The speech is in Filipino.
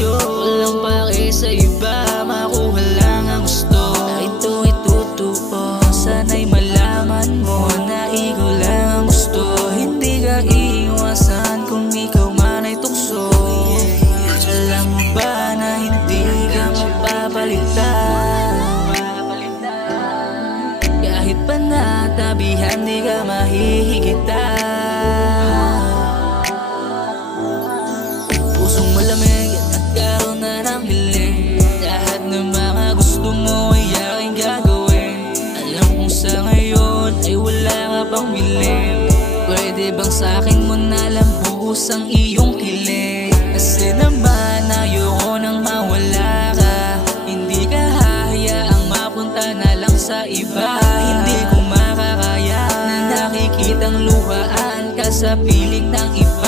sa'yo. Walang pake sa iba, makuha lang ang gusto. Kahit ito'y totoo, sana'y malaman mo na ikaw lang ang gusto. Hindi ka iiwasan kung ikaw man ay tukso. Alam mo ba na hindi ka mapapalitan? Kahit panatabihan, di ka mahihigitan. Pusong malamig at nagkaroon na ng hiling. Lahat ng mga gusto mo ay aking gagawin. Alam kong sa ngayon ay wala ka pang bilin. Pwede bang sa'kin mo na lang buhos ang iyong kilig? Kasi naman ayoko nang mawala ka. Hindi ka hahayaang mapunta na lang sa iba. Hindi ko makakaya na nakikitang luhaan ka sa piling ng iba.